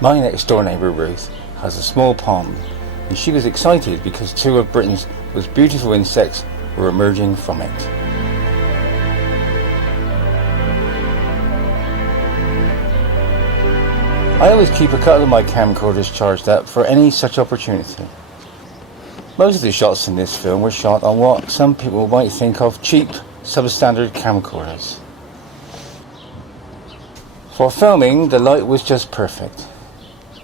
My next door neighbour Ruth has a small pond, and she was excited because two of Britain's most beautiful insects were emerging from it. I always keep a couple of my camcorders charged up for any such opportunity. Most of the shots in this film were shot on what some people might think of cheap, substandard camcorders. For filming, the light was just perfect,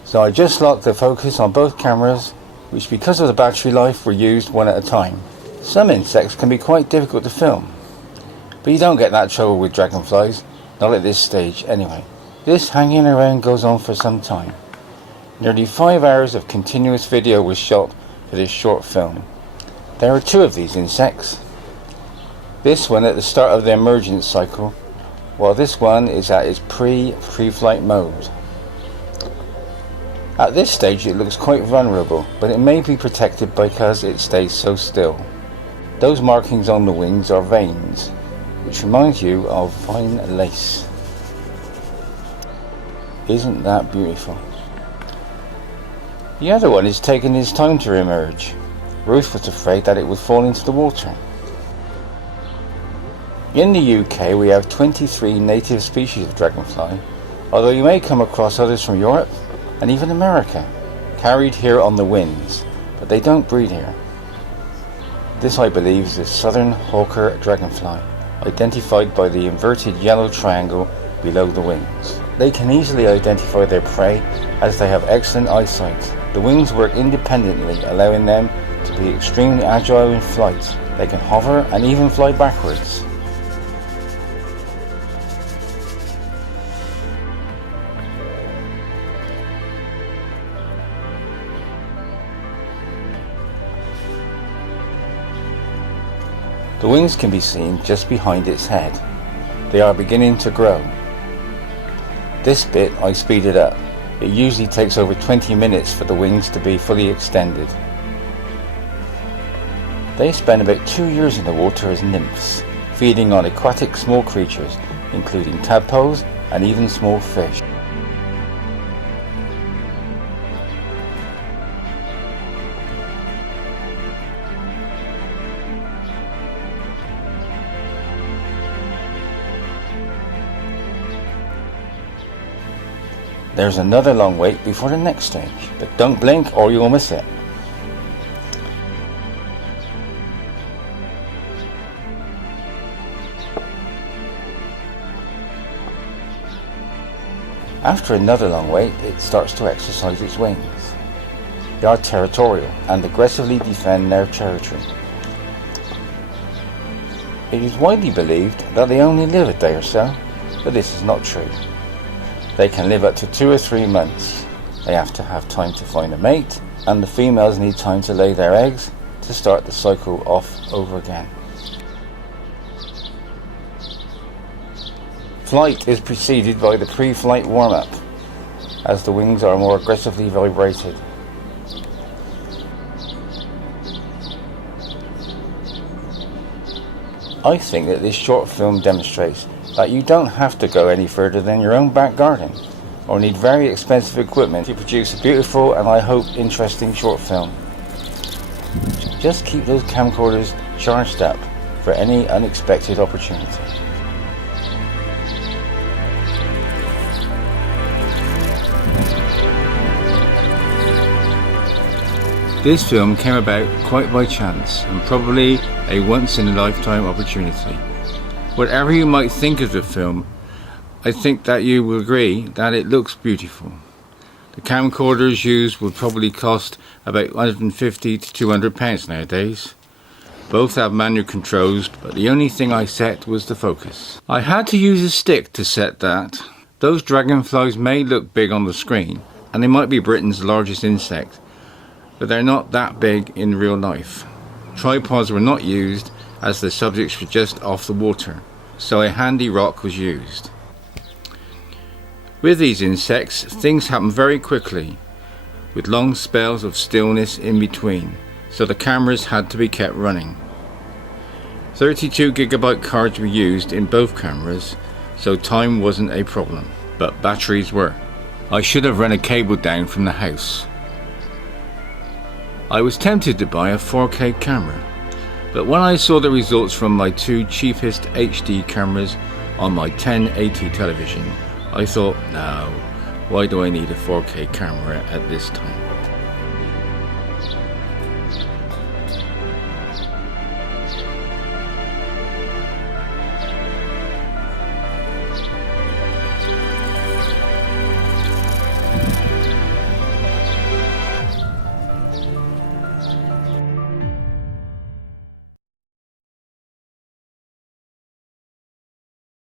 so I just locked the focus on both cameras, which because of the battery life were used one at a time. Some insects can be quite difficult to film, but you don't get that trouble with dragonflies, not at this stage anyway. This hanging around goes on for some time. Nearly 5 hours of continuous video was shot for this short film. There are two of these insects. This one at the start of the emergence cycle, while this one is at its pre-flight mode. At this stage it looks quite vulnerable, but it may be protected because it stays so still. Those markings on the wings are veins, which remind you of fine lace. Isn't that beautiful? The other one is taking its time to emerge. Ruth was afraid that it would fall into the water. In the UK we have 23 native species of dragonfly, although you may come across others from Europe and even America, carried here on the winds, but they don't breed here. This I believe is the southern hawker dragonfly, identified by the inverted yellow triangle below the wings. They can easily identify their prey as they have excellent eyesight. The wings work independently, allowing them to be extremely agile in flight. They can hover and even fly backwards. The wings can be seen just behind its head. They are beginning to grow. This bit I speeded up. It usually takes over 20 minutes for the wings to be fully extended. They spend about 2 years in the water as nymphs, feeding on aquatic small creatures, including tadpoles and even small fish. There's another long wait before the next stage, but don't blink or you'll miss it. After another long wait, it starts to exercise its wings. They are territorial and aggressively defend their territory. It is widely believed that they only live a day or so, but this is not true. They can live up to 2 or 3 months. They have to have time to find a mate, and the females need time to lay their eggs to start the cycle off over again. Flight is preceded by the pre-flight warm-up, as the wings are more aggressively vibrated. I think that this short film demonstrates that you don't have to go any further than your own back garden, or need very expensive equipment to produce a beautiful and I hope interesting short film. Just keep those camcorders charged up for any unexpected opportunity. This film came about quite by chance and probably a once-in-a-lifetime opportunity. Whatever you might think of the film, I think that you will agree that it looks beautiful. The camcorders used would probably cost about £150 to £200 nowadays. Both have manual controls, but the only thing I set was the focus. I had to use a stick to set that. Those dragonflies may look big on the screen, and they might be Britain's largest insect, but they're not that big in real life. Tripods were not used as the subjects were just off the water, so a handy rock was used. With these insects, things happen very quickly, with long spells of stillness in between, so the cameras had to be kept running. 32GB cards were used in both cameras, so time wasn't a problem, but batteries were. I should have run a cable down from the house. I was tempted to buy a 4K camera, but when I saw the results from my two cheapest HD cameras on my 1080 television, I thought, no, why do I need a 4K camera at this time?